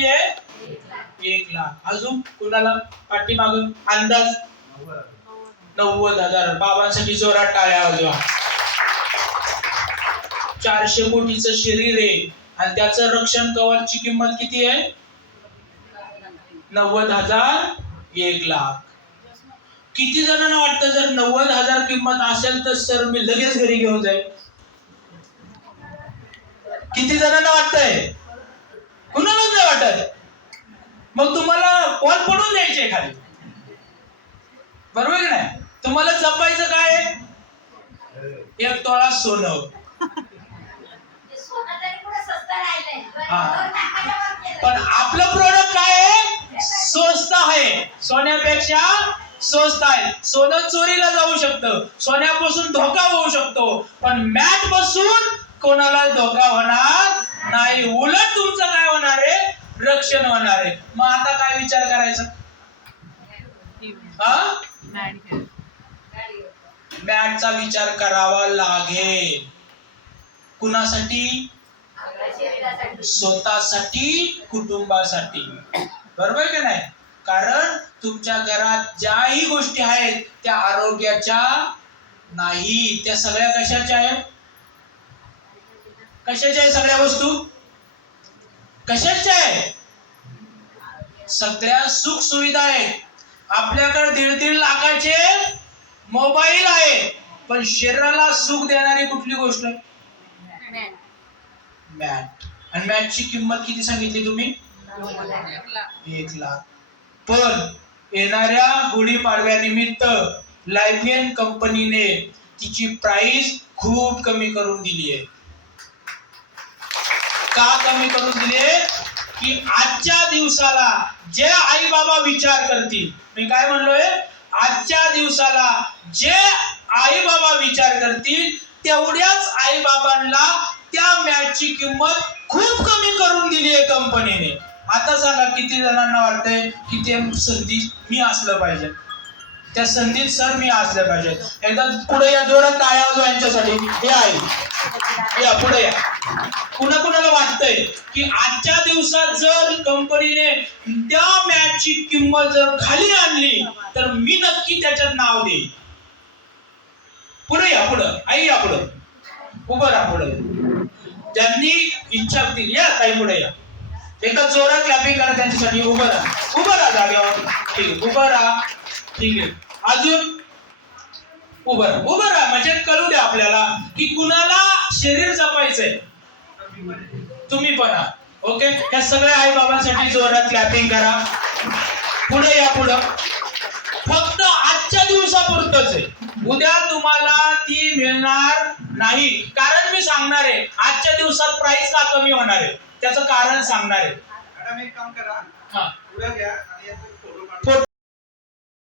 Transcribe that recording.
किती आहे? 1,00,000. अजून कुणाला पाठीमागून अंदाज? 90,000. बाबांसाठी जोरात टाळ्या वाजवा. 400 कोटीचं शरीर आहे आणि त्याचं रक्षण कवचची किंमत किती आहे? 90,000. 1,00,000. किती जणांना वाटतं जर 90,000 किंमत असेल तर सर मी लगेच घरी घेऊन जाईल? किती जणांना वाटतंय? कुणालाच नाही वाटत. मग तुम्हाला कॉल पडून द्यायचे खाली, बरोबर की नाही? तुम्हाला जपायचं काय? 1 तोळा सोनं. पण आपलं प्रोडक्ट काय आहे? स्वस्त आहे. सोन्यापेक्षा स्वस्त आहे. सोनं चोरीला जाऊ शकतं, सोन्यापासून धोका होऊ शकतो, पण मॅट पासून कोणाला धोका होणार नाही. उलट तुमचं काय होणार आहे? रक्षण होणार आहे. मग आता काय विचार करायचा? मॅटचा विचार करावा लागेल. कुणासाठी? स्वतःसाठी, कुटुंबासाठी, बरोबर की नाही? कारण तुमच्या घरात ज्याही गोष्टी आहेत त्या आरोग्याच्या नाही, त्या सगळ्या कशाच्या आहेत? कशाच्या आहेत सगळ्या वस्तू? कशाच्या आहेत? सगळ्या सुख सुविधा आहेत. आपल्याकडे 1.5 लाखाचे मोबाईल आहे, पण शरीराला सुख देणारी कुठली गोष्ट? मॅट. आणि मॅटची किंमत किती सांगितली तुम्ही? 1,00,000. पण येणाऱ्या गुढीपाडव्यानिमित्त लाइफलाईन कंपनीने तिची प्राइस खूप कमी करून दिली आहे. का कमी करून दिली आहे? की आजच्या दिवसाला जे आई बाबा विचार करतील, मी काय म्हणलोय? आजच्या दिवसाला जे आई बाबा विचार करतील तेवढ्याच आई बाबांना त्या मॅचची किंमत खूप कमी करून दिली आहे कंपनीने. आता सांगा किती जणांना वाटतंय की ते संधी मी असलं पाहिजे, त्या संधीत सर मी असलं पाहिजे? एकदा पुढे या, जोरात टाळ्या वाजवा यांच्यासाठी. हे आहे, या पुढे या. कुणाला वाटतंय की आजच्या दिवसात जर कंपनीने त्या मॅचची किंमत जर खाली आणली तर मी नक्की त्याच्यात नाव देईन? पुढे या, पुढं आई या, पुढं उभं राहा. पुढे ज्यांनी इच्छा होती या काही पुढे या. एकदा जोरात क्लॅपिंग करा त्यांच्यासाठी. उभं राहा जागेवर. ठीक आहे, उभं राहा. ठीक आहे, अजून उभं राहा. म्हणजे कळू द्या आपल्याला की कुणाला शरीर जपायचंय. तुम्ही पण आहात. ओके, या सगळ्या आई बाबांसाठी जोरात क्लॅपिंग करा. पुढे या, पुढं. फक्त आजच्या दिवसापुरतच आहे, उद्या तुम्हाला ती मिळणार नाही. कारण मी सांगणार आहे आजच्या दिवसात प्राइस का कमी होणार आहे, त्याचं कारण सांगणार आहे. मॅडम एक काम करा, हा पुढे घ्या आणि